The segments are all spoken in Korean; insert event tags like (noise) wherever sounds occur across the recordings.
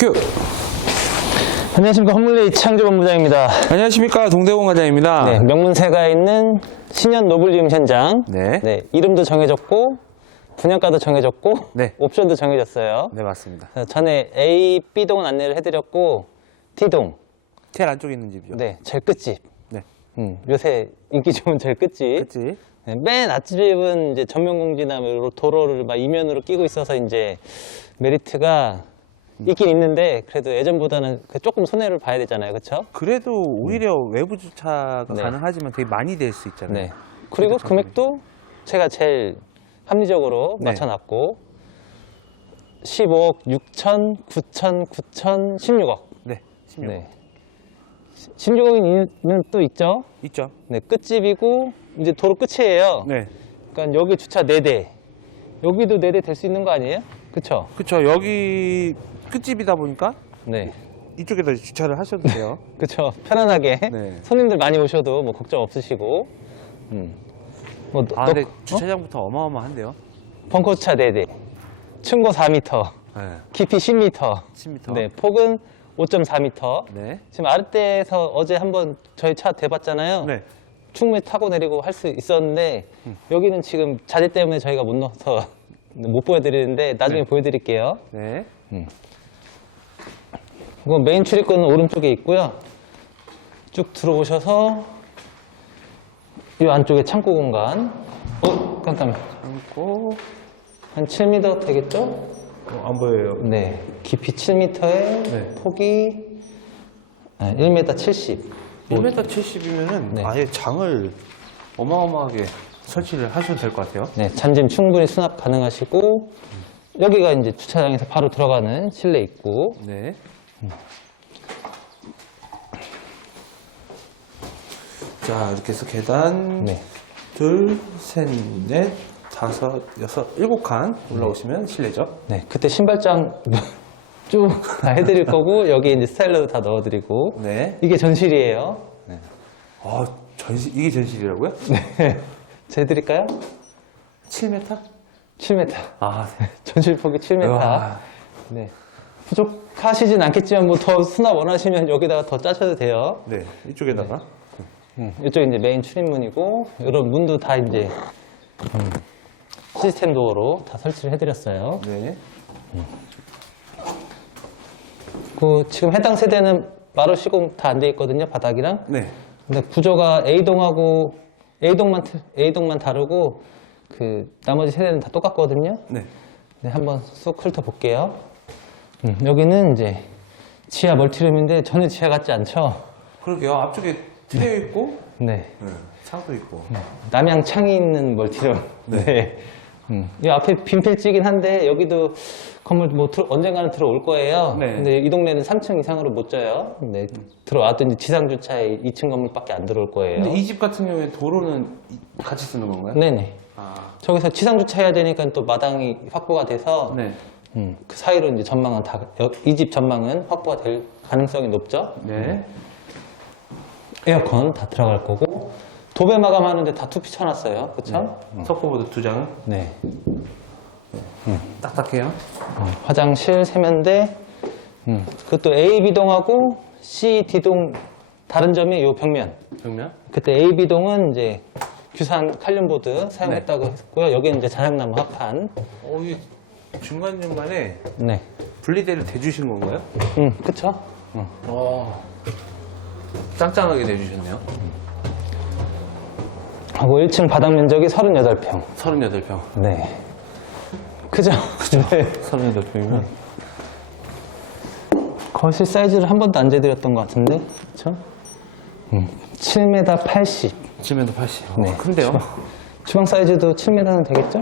큐! 안녕하십니까 허물리 이창조 본부장입니다. 안녕하십니까 동대공 과장입니다. 네, 명문세가 있는 신현 노블리움 현장. 네. 이름도 정해졌고 분양가도 정해졌고 네. 옵션도 정해졌어요. 네, 맞습니다. 어, 전에 A, B동은 안내를 해드렸고 D동, 제일 안쪽에 있는 집이죠. 네, 제일 끝집. 네. 음, 요새 인기 좋은 제일 끝집. 그치? 네, 맨 앞집은 이제 전면 공지나 뭐 도로를 막 이면으로 끼고 있어서 이제 메리트가 있긴 있는데 그래도 예전보다는 그 조금 손해를 봐야 되잖아요, 그렇죠? 그래도 오히려 외부 주차가 네. 가능하지만 되게 많이 될 수 있잖아요. 네. 그리고 금액도 제가 제일 합리적으로 네. 맞춰놨고 15억 6천, 9천, 9천, 16억. 네. 16. 네. 16억이는 또 있죠. 있죠? 네, 끝집이고 이제 도로 끝이에요. 네. 그러니까 여기 주차 4대. 여기도 4대 될 수 있는 거 아니에요? 그쵸? 그쵸. 여기 끝집이다 보니까 네. 이쪽에다 주차를 하셔도 돼요. (laughs) 그쵸. 편안하게. 네. 손님들 많이 오셔도 뭐 걱정 없으시고. 음. 뭐, 아, 너- 근데 어? 주차장부터 어 마어마한데요? 벙커 주차 4대. 층고 4m. 네. 깊이 10m. 10m. 네. 폭은 5.4m. 네. 지금 아르떼에서 어제 한번 저희 차 대봤잖아요. 네. 충분히 타고 내리고 할 수 있었는데 음. 여기는 지금 자재 때문에 저희가 못 넣어서 (laughs) 못 보여드리는데 나중에 네. 보여드릴게요. 네. 이거 메인 출입구는 오른쪽에 있고요. 쭉 들어오셔서 이 안쪽에 창고 공간. 어, 깜깜해. 참고. 한 7m 되겠죠? 어, 안 보여요. 네. 깊이 7m에 네. 폭이 1m 70. 1m 70이면은 네. 아예 장을 어마어마하게 설치를 하셔도 될 것 같아요. 네, 잔짐 충분히 수납 가능하시고 여기가 이제 주차장에서 바로 들어가는 실내 입구. 네. 자, 이렇게 해서 계단 네. 둘, 셋, 넷, 다섯, 여섯, 일곱 칸 올라오시면 실내죠. 네, 그때 신발장 (laughs) 쭉 다 해드릴 거고 여기 이제 스타일러도 다 넣어드리고 네. 이게 전실이에요. 아, 전시, 이게 전실이라고요? 네, 재 드릴까요? 7m? 7m. 아, 전실 폭이 7m. 와. 네. 부족하시진 않겠지만 뭐 더 수납 원하시면 여기다가 더 짜셔도 돼요. 네. 이쪽에다가. 음, 이쪽 이제 메인 출입문이고 이런 문도 다 이제 음, 시스템 도어로 다 설치를 해드렸어요. 네. 그 지금 해당 세대는 마루 시공 다 안 돼 있거든요 바닥이랑. 네. 근데 구조가 A동하고 A동만 트- A동만 다르고 그 나머지 세대는 다 똑같거든요. 네. 네, 한번 쑥 훑어 볼게요. 음, 여기는 이제 지하 멀티룸인데 전혀 지하 같지 않죠? 그러게요. 앞쪽에 트레 있고, 네. 네. 창도 있고. 남양 창이 있는 멀티룸. 네. 음, 이 앞에 빈필지긴 한데 여기도 건물 뭐 들어- 언젠가는 들어올 거예요. 네. 근데 이 동네는 3층 이상으로 못 져요. 네. 들어왔더니 지상 주차에 2층 건물밖에 안 들어올 거예요. 근데 이 집 같은 경우에 도로는 이- 같이 쓰는 건가요? 네네. 아. 저기서 지상 주차해야 되니까 또 마당이 확보가 돼서 네. 음, 그 사이로 이제 전망은 다 이 집 전망은 확보가 될 가능성이 높죠. 네. 에어컨 다 들어갈 거고 도배 마감하는데 다 투피 쳐놨어요. 그렇죠? 석고보드 두 장은 네. 딱딱해요. 음, 화장실 세면대. 음, 그것도 A, B동하고 C, D동 다른 점이 요 벽면. 벽면. 그때 A, B동은 이제 규산 칼륨보드 사용했다고 네. 했고요. 여기는 이제 자작나무 합판. 어, 이게 중간중간에 네. 분리대를 대주신 건가요? 음, 그쵸? 음. 어. 짱짱하게 대주셨네요. 하고 1층 바닥 면적이 38평. 38평. 네. 그죠? (laughs) 네. 38평이면. 거실 사이즈를 한 번도 안 재드렸던 것 같은데. 그쵸? 음, 7m 80. 7m 80. 네. 어, 큰데요? 주방 사이즈도 7m는 되겠죠?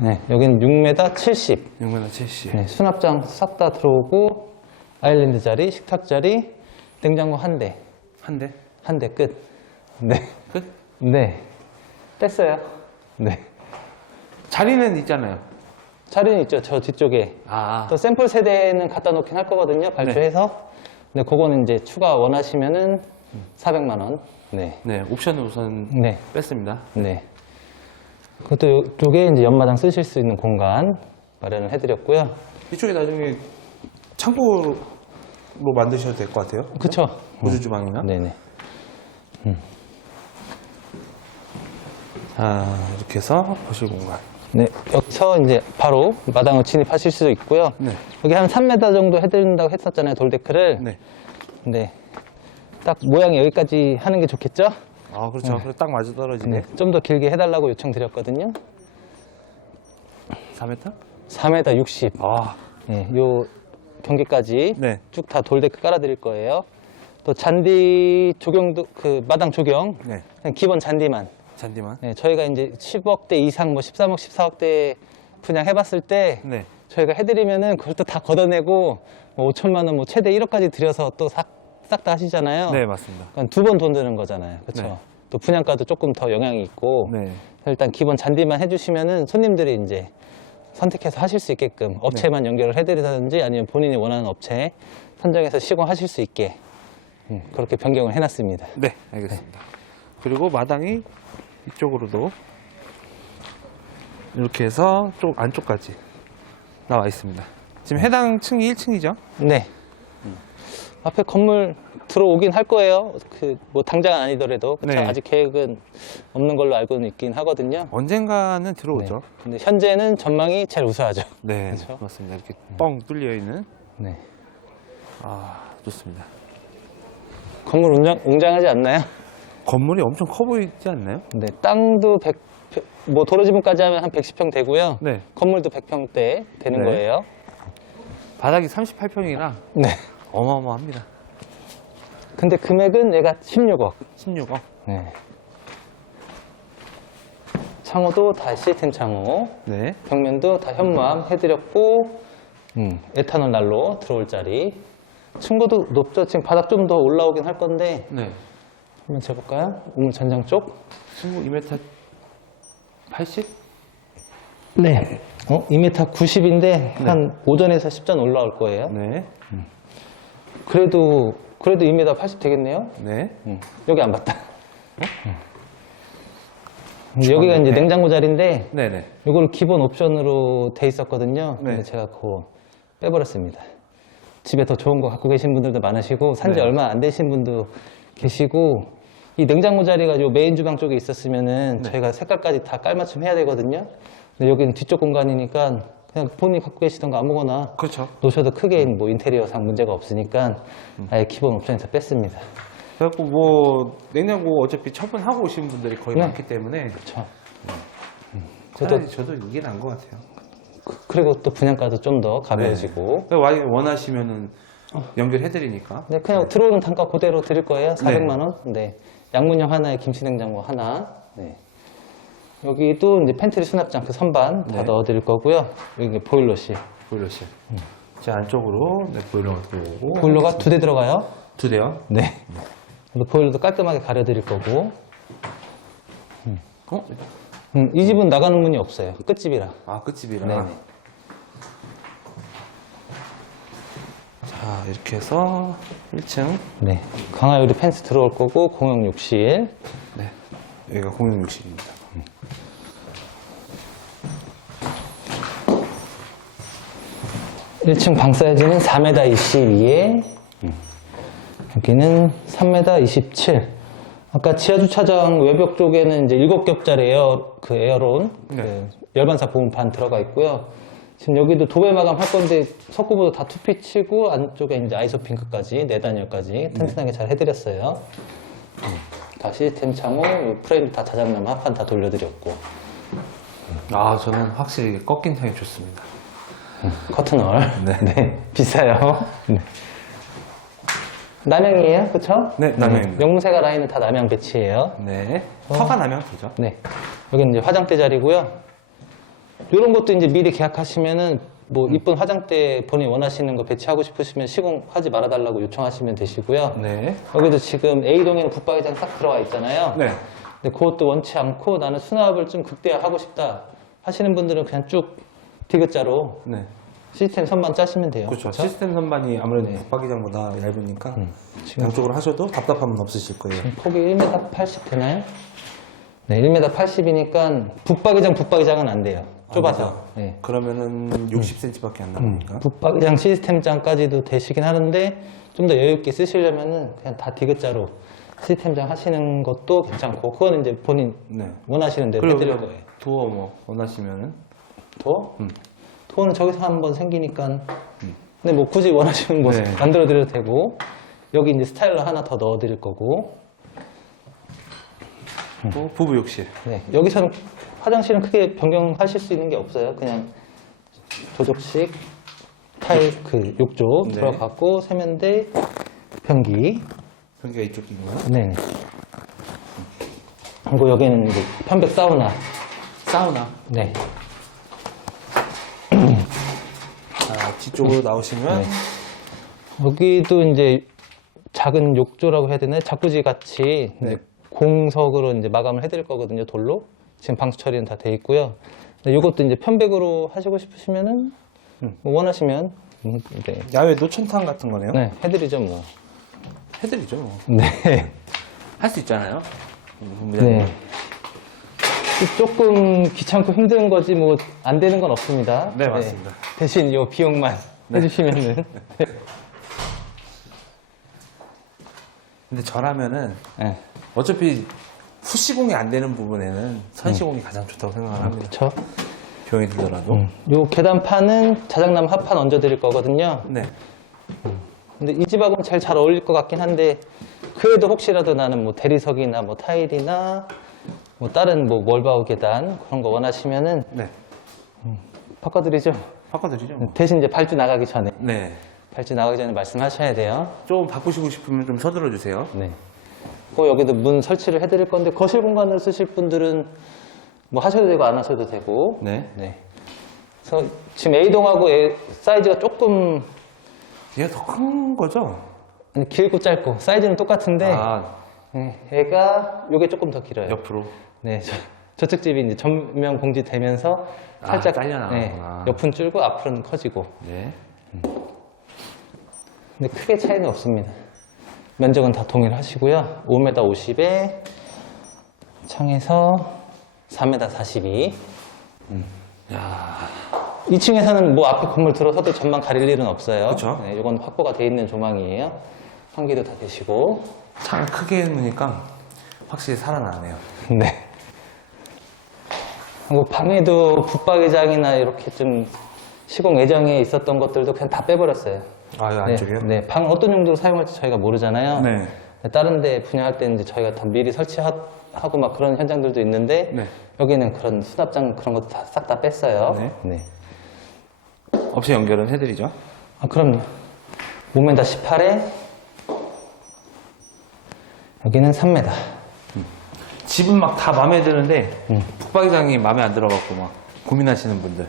네. 여기는 6m 70. 6m 70. 네, 수납장 싹 다 들어오고, 아일랜드 자리, 식탁 자리, 냉장고 한 대. 한 대. 한 대 끝. 네. 끝? 네. 뺐어요. 네. 자리는 있잖아요. 자리는 있죠. 저 뒤쪽에. 아. 또 샘플 세대는 갖다 놓긴 할 거거든요. 발주해서. 근데 그거는 이제 추가 원하시면은 400만 원. 네. 네, 옵션을 우선 네. 뺐습니다. 네. 그것도 이쪽에 이제 연마당 쓰실 수 있는 공간 마련을 해드렸고요. 이쪽에 나중에 창고로 만드셔도 될 것 같아요. 그쵸? 보조 주방이나. 네네. 자, 이렇게 해서 거실 공간. 네, 여기서 이제 바로 마당을 진입하실 수도 있고요. 네. 여기 한 3m 정도 해드린다고 했었잖아요, 돌데크를. 네. 근데 딱 모양이 여기까지 하는 게 좋겠죠? 아, 그렇죠. 그래 딱 맞아 떨어지네. 네, 좀 더 길게 해달라고 요청드렸거든요. 4m? 4m 60. 아, 네, 요 경기까지 네. 쭉 다 돌데크 깔아드릴 거예요. 또 잔디 조경도 그 마당 조경 네. 그냥 기본 잔디만. 잔디만. 네, 저희가 이제 10억대 이상 뭐 13억, 14억대 분양 해봤을 때 네. 저희가 해드리면은 그걸 또 다 걷어내고 뭐 5천만 원, 뭐 최대 1억까지 들여서 또 싹 다 하시잖아요. 네, 맞습니다. 그러니까 두 번 돈 드는 거잖아요. 그렇죠? 네. 또 분양가도 조금 더 영향이 있고 네. 일단 기본 잔디만 해주시면은 손님들이 이제 선택해서 하실 수 있게끔 네. 업체만 연결을 해드리든지 아니면 본인이 원하는 업체 선정해서 시공하실 수 있게 음, 그렇게 변경을 해놨습니다. 네, 알겠습니다. 그리고 마당이 이쪽으로도 이렇게 해서 쪽 안쪽까지 나와 있습니다. 지금 해당 층이 1층이죠? 네. 앞에 건물 들어오긴 할 거예요. 그 뭐 당장 은 아니더라도 그쵸? 네. 아직 계획은 없는 걸로 알고는 있긴 하거든요. 언젠가는 네. 들어오죠. 근데 현재는 전망이 제일 우수하죠. (laughs) 네, 그쵸? 맞습니다. 이렇게 뻥 뚫려 있는. 네. 아, 좋습니다. 건물 웅장, 웅장하지 않나요? 건물이 엄청 커 보이지 않나요? 네. 땅도 100, 뭐 도로 지붕까지 하면 한 110평 되고요. 네. 건물도 100평대 되는 네. 거예요. 바닥이 38평이라 네. 어마어마합니다. 근데 금액은 얘가 16억. 16억. 네. 창호도 다 시스템 창호. 네. 벽면도 다 현무암 해드렸고, 음, 에탄올 난로 들어올 자리. 층고도 높죠? 지금 바닥 좀 더 올라오긴 할 건데, 네. 한번 재볼까요? 우물 전장 쪽. 친구 2m 80? 네. 어, 2m 90인데, 한 오전에서 10전 올라올 거예요. 네. 그래도, 그래도 2m 80 되겠네요? 네. 음, 여기 안 봤다. 음. 여기가 이제 냉장고 자리인데, 네네. 이걸 기본 옵션으로 돼 있었거든요. 근데 네. 제가 그거 빼버렸습니다. 집에 더 좋은 거 갖고 계신 분들도 많으시고 산지 네. 얼마 안 되신 분도 계시고 이 냉장고 자리가 요 메인 주방 쪽에 있었으면은 네. 저희가 색깔까지 다 깔맞춤 해야 되거든요. 근데 여기는 뒤쪽 공간이니까 그냥 본인이 갖고 계시던 거 아무거나 그렇죠. 놓으셔도 크게 뭐 인테리어상 문제가 없으니까 아예 기본 옵션에서 뺐습니다. 그래갖고 뭐 냉장고 어차피 처분하고 오신 분들이 거의 네. 많기 때문에 그렇죠. 저도 저도 이게 나은 것 같아요. 그리고 또 분양가도 좀 더 가벼워지고 네. 와- 원하시면은 연결해드리니까. 네, 그냥 들어오는 단가 그대로 드릴 거예요. 400만 원. 네. 양문형 하나에 김치 냉장고 하나. 네. 여기도 이제 팬트리 수납장 그 선반 다 네. 넣어 드릴 거고요. 여기 보일러실. 보일러실. 제 안쪽으로 네, 보일러가 들어오고. 보일러가 두 대 들어가요. 두 대요? 네. 그래서 보일러도 깔끔하게 가려 드릴 거고. 어? 음, 이 집은 나가는 문이 없어요. 끝집이라. 아, 끝집이라. 네네. 자, 이렇게 해서 1층. 네. 강화유리 펜스 들어올 거고 공용 욕실. 네. 여기가 공용 욕실입니다. 1층 방 사이즈는 4m 22에 여기는 3m 27. 아까 지하 주차장 외벽 쪽에는 이제 7겹짜리 에어 그 에어론 네. 그 열반사 보온판 들어가 있고요. 지금 여기도 도배 마감 할 건데 석고보도 다 투피 치고 안쪽에 이제 아이소 핑크까지 네 단열까지 튼튼하게 잘 해드렸어요. 다 시스템 창호 요 프레임 다 자작나무 합판 다 돌려드렸고 아, 저는 확실히 꺾인 향이 좋습니다. (laughs) 커튼홀 네. 비싸요. 네. 남양이에요, 그쵸? 네, 남양입니다. 영무새가 라인은 다 남양 배치예요. 네. 터가 나면 되죠. 네. 여기는 이제 화장대 자리고요. 이런 것도 이제 미리 계약하시면은 뭐 이쁜 화장대 본인이 원하시는 거 배치하고 싶으시면 시공하지 말아달라고 요청하시면 되시고요. 네. 여기도 지금 A동에는 붙박이장 딱 들어가 있잖아요. 네. 근데 그것도 원치 않고 나는 수납을 좀 극대화하고 싶다 하시는 분들은 그냥 쭉 디귿자로 네. 시스템 선반 짜시면 돼요. 그렇죠. 그쵸? 시스템 선반이 아무래도 네. 붙박이장보다 얇으니까 지금 양쪽으로 하셔도 답답함은 없으실 거예요. 폭이 1m 80 되나요? 네, 1m 80이니까 붙박이장 붙박이장은 안 돼요. 좁아서. 맞아. 네. 그러면은 60cm밖에 안 나오니까. 붙박이장 시스템장까지도 되시긴 하는데 좀 더 여유 있게 쓰시려면은 그냥 다 디귿자로 시스템장 하시는 것도 괜찮고 그거는 이제 본인 네. 원하시는 대로 해드릴 거예요. 도어 뭐 원하시면은 도어? 음. 도어는 저기서 한번 생기니까 근데 뭐 굳이 원하시는 뭐 네. 만들어 드려도 되고 여기 이제 스타일러 하나 더 넣어 드릴 거고 또 부부 욕실. 네. 여기서는 화장실은 크게 변경하실 수 있는 게 없어요. 그냥 조적식 타일 그 욕조 네. 들어갔고 세면대 변기 변기가 이쪽인가요? 네. 그리고 여기는 이제 편백 사우나. 사우나. 네. 자, 뒤 쪽으로 나오시면 네. 여기도 이제 작은 욕조라고 해야 되나요? 자쿠지 같이 네. 이제 공석으로 이제 마감을 해드릴 거거든요. 돌로. 지금 방수 처리는 다 돼 있고요. 이것도 이제 편백으로 하시고 싶으시면은 뭐 원하시면 음, 네. 야외 노천탕 같은 거네요. 네, 해드리죠 뭐. 해드리죠. 뭐. 네. 할 수 있잖아요. 네. 조금 귀찮고 힘든 거지 뭐 안 되는 건 없습니다. 네, 맞습니다. 대신 요 비용만 해주시면은. (laughs) 근데 저라면은 네. 어차피 후시공이 안 되는 부분에는 선시공이 가장 좋다고 생각을 합니다. 그렇죠. 비용이 들더라도. 요 계단판은 자작나무 합판 얹어 드릴 거거든요. 네. 근데 이 집하고는 제일 잘 어울릴 것 같긴 한데 그래도 혹시라도 나는 뭐 대리석이나 뭐 타일이나 뭐 다른 뭐 멀바우 계단 그런 거 원하시면은 네. 바꿔드리죠. 바꿔드리죠. 뭐. 대신 이제 발주 나가기 전에 네. 발주 나가기 전에 말씀하셔야 돼요. 좀 바꾸시고 싶으면 좀 서둘러 주세요. 네. 그 여기도 문 설치를 해드릴 건데 거실 공간을 쓰실 분들은 뭐 하셔도 되고 안 하셔도 되고. 네. 네. 그래서 지금 A동하고 A 사이즈가 조금 얘가 더 큰 거죠? 아니, 길고 짧고 사이즈는 똑같은데 아, 네, 얘가 요게 조금 더 길어요. 옆으로. 네, 저, 저쪽 집이 이제 전면 공지 되면서 아, 살짝 잘려 네, 나가구나. 옆은 줄고 앞은 커지고. 네. 근데 크게 차이는 없습니다. 면적은 다 동일하시고요. 5m 50에 창에서 4m 42. 야 2층에서는 뭐 앞에 건물 들어서도 전망 가릴 일은 없어요. 그쵸. 네, 이건 확보가 돼 있는 조망이에요. 환기도 다 되시고. 창을 크게 해놓으니까 확실히 살아나네요. 네. 그리고 방에도 붙박이장이나 이렇게 좀 시공 예정에 있었던 것들도 그냥 다 빼버렸어요. 아, 이 네, 안쪽이요? 네, 방 어떤 용도로 사용할지 저희가 모르잖아요. 네. 다른 데 분양할 때는 이제 저희가 다 미리 설치하고 막 그런 현장들도 있는데 네. 여기는 그런 수납장 그런 것도 싹다 뺐어요. 네. 업체 연결은 해드리죠. 아, 그럼요. 5m 18에 여기는 3m. 집은 막 다 마음에 드는데 음. 북박이장이 마음에 안 들어갖고 막 고민하시는 분들.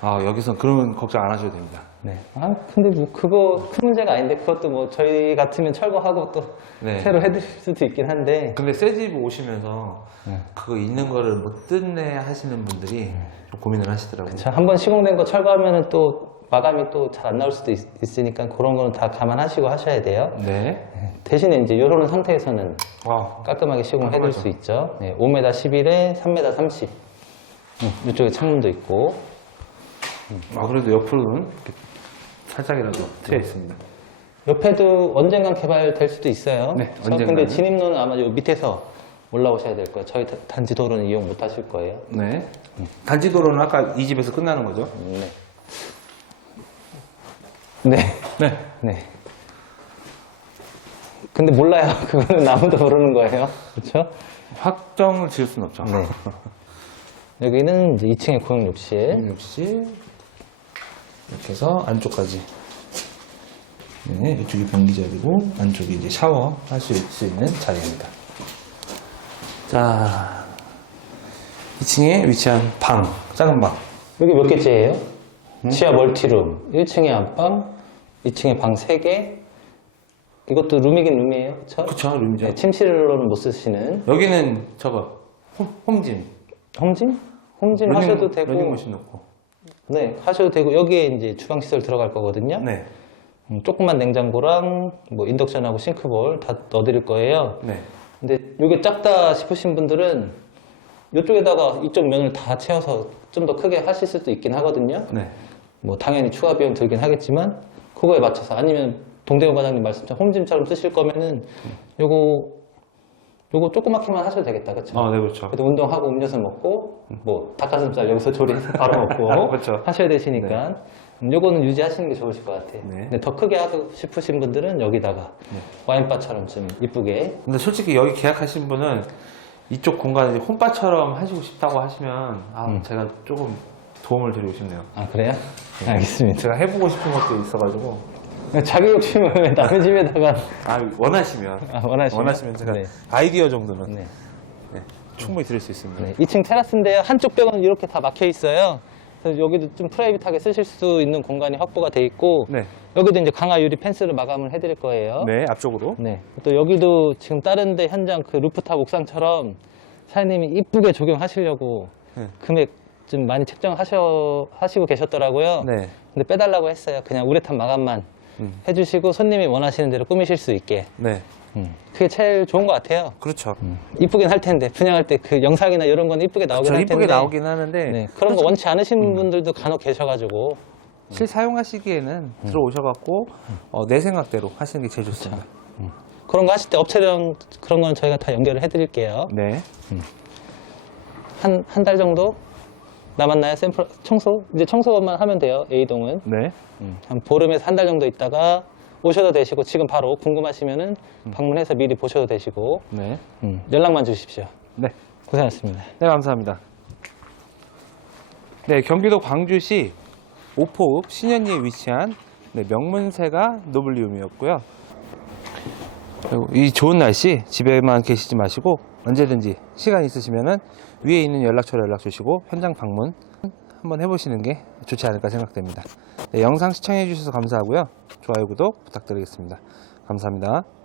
아 여기서 그런 걱정 안 하셔도 됩니다. 네. 아, 근데 뭐 그거 큰 문제가 아닌데 그것도 뭐 저희 같으면 철거하고 또 네. 새로 해드릴 수도 있긴 한데 근데 새 집 오시면서 네. 그거 있는 거를 못 뜯네 하시는 분들이 좀 고민을 하시더라고요. 자, 한번 시공된 거 철거하면은 또 마감이 또 잘 안 나올 수도 있, 으니까 그런 거는 다 감안하시고 하셔야 돼요. 네. 대신에 이제 이런 상태에서는 와. 깔끔하게 시공해드릴 수 있죠. 네, 5m 11에 3m 30. 음, 이쪽에 창문도 있고. 아 그래도 옆으로는 이렇게 살짝이라도 트여 있습니다. 옆에도 언젠간 개발될 수도 있어요. 네, 저 언젠가는. 근데 진입로는 아마 요 밑에서 올라오셔야 될 거예요. 저희 다- 단지 도로는 이용 못 하실 거예요. 네. 단지 도로는 아까 이 집에서 끝나는 거죠? 네. 네. 네. 네. 근데 몰라요. (laughs) 그거는 아무도 모르는 거예요. 그렇죠? 확정을 지을 수는 없죠. 네. 여기는 이제 2층의 고용 욕실. 역시 이렇게 해서 안쪽까지. 네, 이쪽이 변기 자리고 안쪽이 이제 샤워 할 수 있는 자리입니다. 자, 2층에 위치한 방, 작은 방. 여기 몇 개째예요? 지하 멀티룸. 1층에 안방, 2층에 방 3개. 이것도 룸이긴 룸이에요. 그렇죠? 그쵸, 룸이죠. 네, 침실로는 못 쓰시는 여기는 저거 홈, 홈짐. 홈짐? 홈짐 러닝- 하셔도 되고 러닝머신 넣고. 네, 하셔도 되고 여기에 이제 주방 시설 들어갈 거거든요. 네. 음, 조그만 냉장고랑 뭐 인덕션하고 싱크볼 다 넣어드릴 거예요. 네. 근데 이게 작다 싶으신 분들은 이쪽에다가 이쪽 면을 다 채워서 좀 더 크게 하실 수도 있긴 하거든요. 네. 뭐 당연히 추가 비용 들긴 하겠지만 그거에 맞춰서 아니면 동대문 과장님 말씀처럼 홈짐처럼 쓰실 거면은 요거 요거 조그맣게만 하셔도 되겠다, 그렇죠? 아, 네, 그렇죠. 그래도 운동하고 음료수 먹고 뭐 닭가슴살 여기서 조리해서 (laughs) 바로 먹고 그렇죠. 하셔야 되시니까 음, 요거는 유지하시는 게 좋으실 것 같아요. 네. 근데 더 크게 하고 싶으신 분들은 여기다가 와인바처럼 좀 이쁘게 근데 솔직히 여기 계약하신 분은 이쪽 공간을 홈바처럼 하시고 싶다고 하시면 아, 음. 제가 조금 도움을 드리고 싶네요. 아 그래요? 알겠습니다. 제가 해보고 싶은 것도 있어가지고 자기 욕심을 왜 (laughs) 남의 집에다가 아 원하시면 아, 원하시면? 원하시면 제가 네. 아이디어 정도는 네. 네, 충분히 드릴 수 있습니다. 네, 2층 테라스인데요. 한쪽 벽은 이렇게 다 막혀 있어요. 그래서 여기도 좀 프라이빗하게 쓰실 수 있는 공간이 확보가 돼 있고 네, 여기도 이제 강화 유리 펜스로 마감을 해드릴 거예요. 네 앞쪽으로 네. 또 여기도 지금 다른 데 현장 그 루프탑 옥상처럼 사장님이 이쁘게 조경하시려고 네. 금액 좀 많이 책정하셔 하시고 계셨더라고요. 네, 근데 빼달라고 했어요. 그냥 우레탄 마감만 음. 해주시고 손님이 원하시는 대로 꾸미실 수 있게. 네, 음. 그게 제일 좋은 것 같아요. 그렇죠. 이쁘긴 할 텐데 분양할 때 그 영상이나 이런 건 이쁘게 나오긴 저할 이쁘게 텐데. 나오긴 하는데 네, 그런 거 원치 않으신 분들도 간혹 계셔가지고 실 사용하시기에는 들어오셔갖고 어, 내 생각대로 하시는 게 제일 좋습니다. 그런 거 하실 때 업체랑 그런 건 저희가 다 연결을 해드릴게요. 네, 한 한 달 정도 남았나요? 샘플 청소 이제 청소만 하면 돼요. A동은 네, 한 보름에서 한 달 정도 있다가 오셔도 되시고 지금 바로 궁금하시면은 방문해서 미리 보셔도 되시고 네, 음, 연락만 주십시오. 네. 고생하셨습니다. 네, 감사합니다. 네, 경기도 광주시 오포읍 신현리에 위치한 네, 명문세가 노블리움이었고요. 그리고 이 좋은 날씨 집에만 계시지 마시고 언제든지 시간 있으시면은 위에 있는 연락처로 연락 주시고 현장 방문 한번 해보시는 게 좋지 않을까 생각됩니다. 네, 영상 시청해 주셔서 감사하고요. 좋아요, 구독 부탁드리겠습니다. 감사합니다.